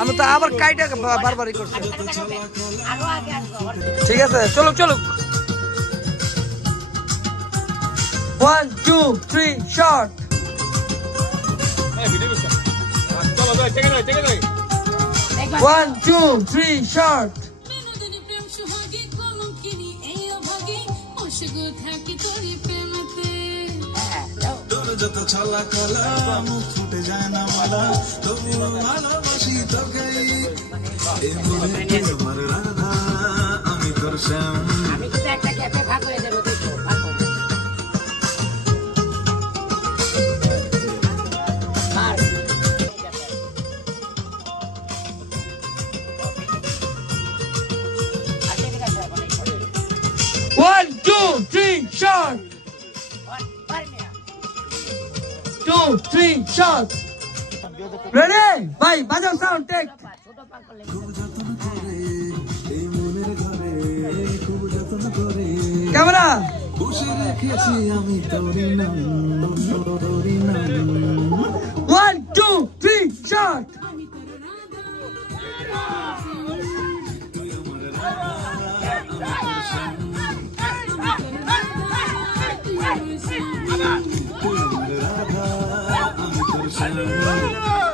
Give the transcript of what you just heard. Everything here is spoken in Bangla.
আমি তো আবার কাইটা বারবারই করছি। ঠিক আছে, চলো চলো। 1 2 3 শট। 1 2 3 শট। যত ছলা কলা মুখ ফুটে যায় না মালা তবু ভালোবাসি তোকে আমার রাধা আমি তোর শ্যাম। আমি কিন্তু একটা ক্যাফে ভাগ হয়ে যাবো। One, 2, 3, shot. 2 3 shot. Ready? Bye. Bajao sound. Take. Camera. 1 2 3 shot. I'm